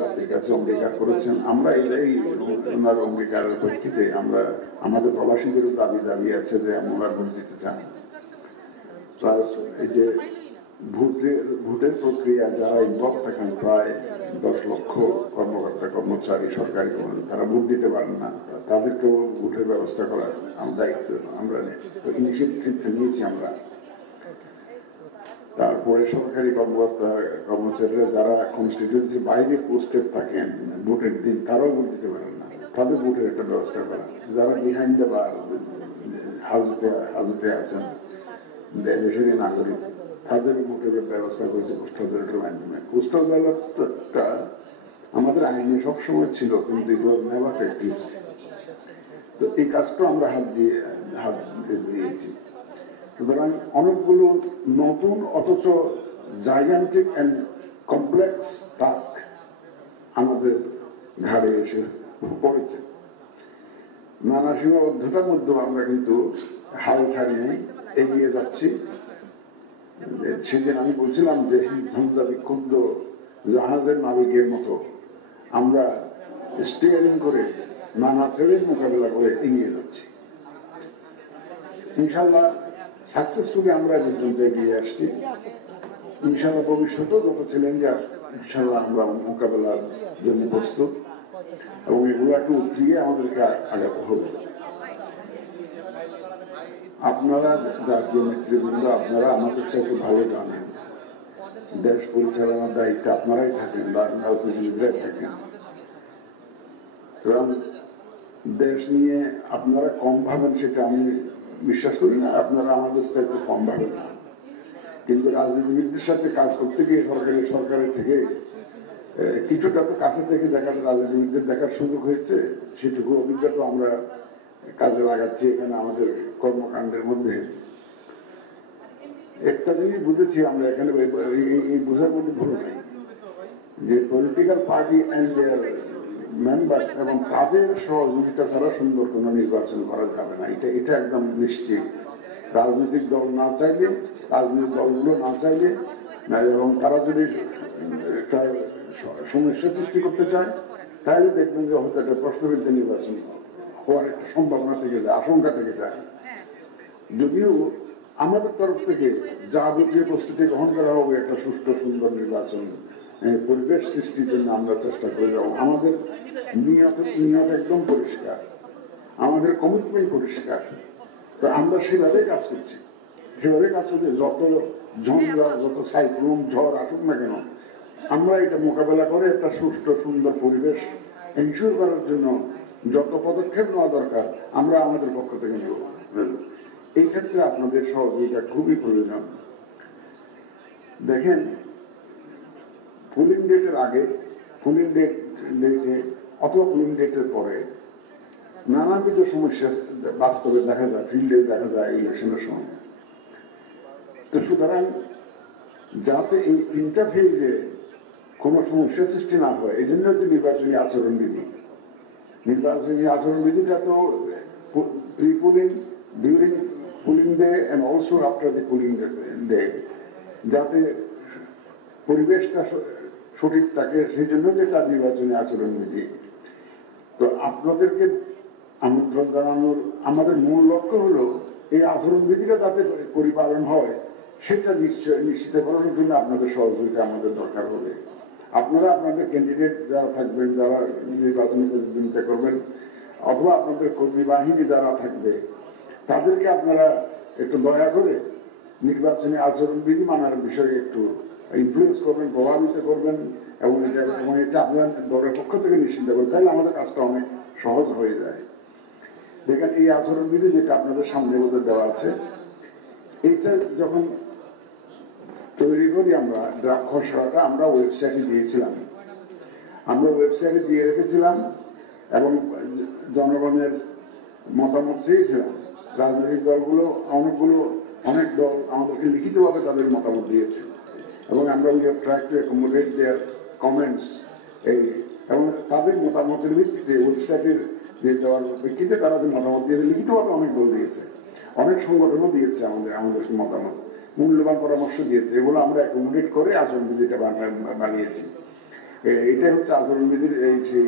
জাতির কাছে অঙ্গীকার করেছেন। আমরা এটাই ওনার অঙ্গীকারের প্রেক্ষিতে আমরা আমাদের প্রবাসীদেরও দাবি আছে যে আমরা ভোট দিতে চান। প্লাস এই যে ভোটের প্রক্রিয়া যারা ইনভলভ থাকেন প্রায় 10 লক্ষ কর্মকর্তা কর্মচারী সরকারি তারা ভোট দিতে পারেন না, তাদেরকেও ভোটের ব্যবস্থা করার দায়িত্ব আমরা ইনিশিয়েটিভটা নিয়েছি আমরা। তারপরে সরকারি কর্মচারীরা যারা কনস্টিটিউয়েন্সি বাইরে পোস্টেড থাকেন ভোটের দিন তারাও ভোট দিতে পারেন না, তাদের ভোটের একটা ব্যবস্থা করা। যারা বিহাইন্ড দ্য বার হাজতে আছেন দেশেরই নাগরিক তাদের ভোটের ব্যবস্থা করেছে পোস্টাল ব্যালটের মাধ্যমে। পোস্টাল ব্যালটটা আমাদের আইনে সবসময় ছিল, কিন্তু ইট ওয়াজ নেভার প্র্যাকটিস। তো এই কাজটা আমরা হাত দিয়েছি। সুতরাং অনেকগুলো নতুন অথচ জাইগান্টিক অ্যান্ড কমপ্লেক্স টাস্ক আমাদের ঘাড়ে এসে পড়েছে। নানা সীমাবদ্ধতার মধ্যেও আমরা কিন্তু হাল ছাড়িয়ে এগিয়ে যাচ্ছি। সেদিন আমি বলছিলাম যে ঝঞ্ঝা বিক্ষুব্ধ জাহাজের নাবিকের মতো আমরা স্টিয়ারিং করে নানা চ্যালেঞ্জ মোকাবেলা করে এগিয়ে যাচ্ছি। ইনশাল্লাহ সাকসেসফুলি আমরা পর্যন্ত এগিয়ে আসছি। ইনশাল্লাহ ভবিষ্যতেও যত চ্যালেঞ্জ আসবে ইনশাল্লাহ আমরা মোকাবেলার জন্য প্রস্তুত, এবং এগুলাকে উঠিয়ে আমাদেরকে আগাতে হবে। আপনারা জাতীয় নেতৃবৃন্দ আপনারা আমাদের চাইতে ভালো জানেন, দেশ পরিচালনার দায়িত্বে আপনারাই থাকেন, রাজনীতিবিদরাই থাকেন। সুতরাং দেশ নিয়ে আপনারা কম ভাবেন সেটা আমি বিশ্বাস করি না, আপনারা আমাদের চাইতে কম ভাবেন না। কিন্তু রাজনীতিবিদদের সাথে কাজ করতে গিয়ে সরকারের থেকে কিছুটা তো কাছে থেকে দেখার রাজনীতিবিদদের দেখার সুযোগ হয়েছে, সেটুকু অভিজ্ঞতা আমরা কাজে লাগাচ্ছি এখানে আমাদের কর্মকাণ্ডের মধ্যে। একটা জিনিস বুঝেছি আমরা এখানে, এই বোঝার মধ্যে ভুল নাই যে political party and their members এবং তাদের সহযোগিতা ছাড়া সুন্দর কোনো নির্বাচন করা যাবে না, এটা একদম নিশ্চিত। রাজনৈতিক দল না চাইলে, রাজনৈতিক দলগুলো না চাইলে এবং তারা যদি একটা সমস্যা সৃষ্টি করতে চায় তাহলে দেখবেন যে হয়তো একটা প্রশ্নবিদ্ধ নির্বাচন হওয়ার একটা সম্ভাবনা থেকে যায়, আশঙ্কা থেকে যায়। যদিও আমাদের তরফ থেকে যাবতীয় প্রস্তুতি গ্রহণ করা হবে একটা সুষ্ঠু সুন্দর নির্বাচন পরিবেশ সৃষ্টির জন্য আমরা চেষ্টা করে যাবো। আমাদের নিয়ত একদম পরিষ্কার, আমাদের কমিটমেন্ট পরিষ্কার। তো আমরা সেভাবে কাজ করছি, যত ঝঞ্ঝা যত সাইক্লোন ঝড় আসুক না কেন আমরা এটা মোকাবেলা করে একটা সুষ্ঠু সুন্দর পরিবেশ এনশিওর করার জন্য যত পদক্ষেপ নেওয়া দরকার আমরা আমাদের পক্ষ থেকে নেব। এই ক্ষেত্রে আপনাদের সহযোগিতা খুবই প্রয়োজন। দেখেন, পুলিং ডেটের আগে, পুলিং ডেটে অথবা পুলিং ডেটের পরে নানাবিধ সমস্যা বাস্তবে দেখা যায়, ফিল্ডে দেখা যায় ইলেকশনের সময়। তো সুতরাং যাতে এই তিনটা ফেজে কোনো সমস্যা সৃষ্টি না হয় এই জন্য যে নির্বাচনী আচরণবিধিটা তো pre polling, during polling day and also after the polling day, যাতে পরিবেশটা সঠিক থাকে সেই জন্য যেটা নির্বাচনী আচরণবিধি। তো আপনাদেরকে আমন্ত্রণ জানানোর আমাদের মূল লক্ষ্য হলো এই আচরণবিধিটা যাতে পরিপালন হয় সেটা নিশ্চিত করার জন্য আপনাদের সহযোগিতা আমাদের দরকার হবে। আপনারা আপনাদের ক্যান্ডিডেট যারা থাকবেন, যারা নির্বাচনী প্রতিদ্বন্দ্বিতা করবেন, অথবা আপনাদের কর্মী বাহিনী যারা থাকবে তাদেরকে আপনারা একটু দয়া করে নির্বাচনী আচরণবিধি মানার বিষয়ে একটু ইনফ্লুয়েন্স করবেন, প্রভাবিত করবেন, এবং এটা আপনার দলের পক্ষ থেকে নিশ্চিত করবেন, তাহলে আমাদের কাজটা অনেক সহজ হয়ে যায়। দেখেন, এই আচরণবিধি যেটা আপনাদের সামনে মধ্যে দেওয়া আছে, এইটা যখন তৈরি করি আমরা ড্রাফট খসড়াটা আমরা ওয়েবসাইটে দিয়েছিলাম, দিয়ে রেখেছিলাম এবং জনগণের মতামত চেয়েছিলাম। রাজনৈতিক দলগুলো অনেক দল আমাদেরকে লিখিতভাবে তাদের মতামত দিয়েছে এবং আমরা try to accommodate their comments. এবং তাদের মতামতের ভিত্তিতে ওয়েবসাইটের দেওয়ার প্রেক্ষিতে তারা মতামত দিয়ে লিখিতভাবে অনেক দল দিয়েছে, অনেক সংগঠনও দিয়েছে আমাদেরকে মতামত, মূল্যবান পরামর্শ দিয়েছে। এগুলো আমরা অ্যাকোমোডেট করে আচরণবিধিটা বানিয়েছি। এটাই হচ্ছে আচরণবিধির এই সেই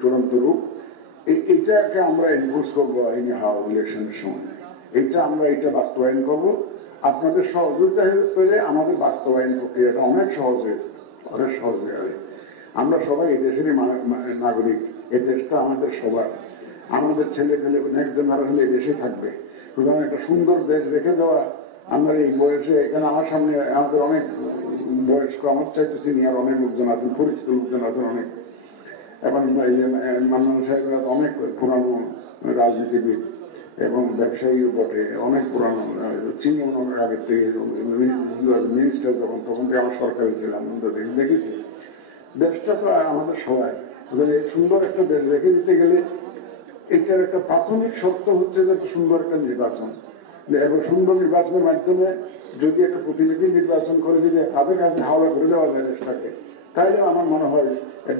চূড়ান্ত রূপ। এইটাকে আমরা এনফোর্স করবো ইন হাউ ইলেকশনের সময়, এটা বাস্তবায়ন করব। আপনাদের সহযোগিতা পেলে আমাদের বাস্তবায়ন প্রক্রিয়াটা অনেক সহজ হয়েছে, অনেক সহজ হয়ে যাবে। আমরা সবাই এই দেশেরই নাগরিক, এই দেশটা আমাদের সবার, আমাদের ছেলে পেলে নেক্সট জেনারেশন এই দেশে থাকবে। সুতরাং একটা সুন্দর দেশ রেখে যাওয়া, আমরা এই বয়সে এখানে আমার সামনে আমাদের অনেক বয়স্ক, আমার চাইতে সিনিয়র অনেক লোকজন আছেন, পরিচিত লোকজন আছেন অনেক, এবং মান্নান সাহেবরা অনেক পুরানো রাজনীতিবিদ এবং ব্যবসায়ীও বটে, অনেক পুরানো, চিনি অনেক আগের থেকে মিনিস্টার যখন, তখন থেকে আমার সরকারে ছিলাম, দেখেছি দেশটা তো আমাদের সবাই। সুন্দর একটা দেশ রেখে দিতে গেলে এটার একটা প্রাথমিক শর্ত হচ্ছে যে সুন্দর একটা নির্বাচন, এবং সুন্দর নির্বাচনের মাধ্যমে যদি একটা প্রতিনিধি নির্বাচন করে যদি তাদের কাছে হাওলা করে দেওয়া যায় দেশটাকে, তাইলে আমার মনে হয়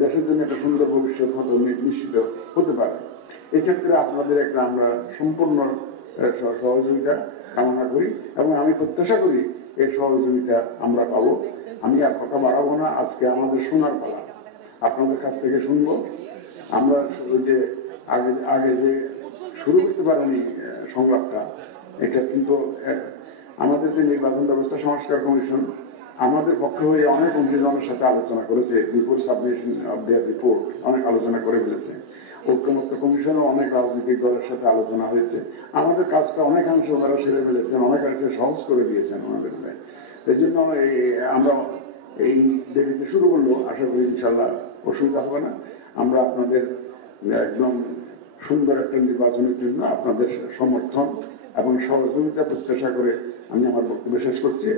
দেশের জন্য একটা সুন্দর ভবিষ্যৎ মতো নিশ্চিত হতে পারে। এক্ষেত্রে আপনাদের একটা আমরা সম্পূর্ণ সহযোগিতা কামনা করি, এবং আমি প্রত্যাশা করি এই সহযোগিতা আমরা পাবো। আমি আর কথা বাড়াবো না, আজকে আমাদের শোনার পালা, আপনাদের কাছ থেকে শুনবো। আমরা যে আগে যে শুরু করতে পারেনি সংলাপটা, এটা কিন্তু আমাদের যে নির্বাচন ব্যবস্থা সংস্কার কমিশন আমাদের পক্ষে হয়ে অনেক অংশীজনের সাথে আলোচনা করেছে, before submission of their report অনেক আলোচনা করে ফেলেছে। ঐক্যমত্য কমিশনও অনেক রাজনৈতিক দলের সাথে আলোচনা হয়েছে। আমাদের কাজটা অনেকাংশে ওনারা সেরে ফেলেছেন, অনেকাংশে সহজ করে দিয়েছেন ওনাদের। এই জন্য আমরা এই দেরিতে শুরু করলেও আশা করি ইনশাল্লাহ অসুবিধা হবে না। আমরা আপনাদের একদম সুন্দর একটা নির্বাচনের জন্য আপনাদের সমর্থন এবং সহযোগিতা প্রত্যাশা করে আমি আমার বক্তব্য শেষ করছি।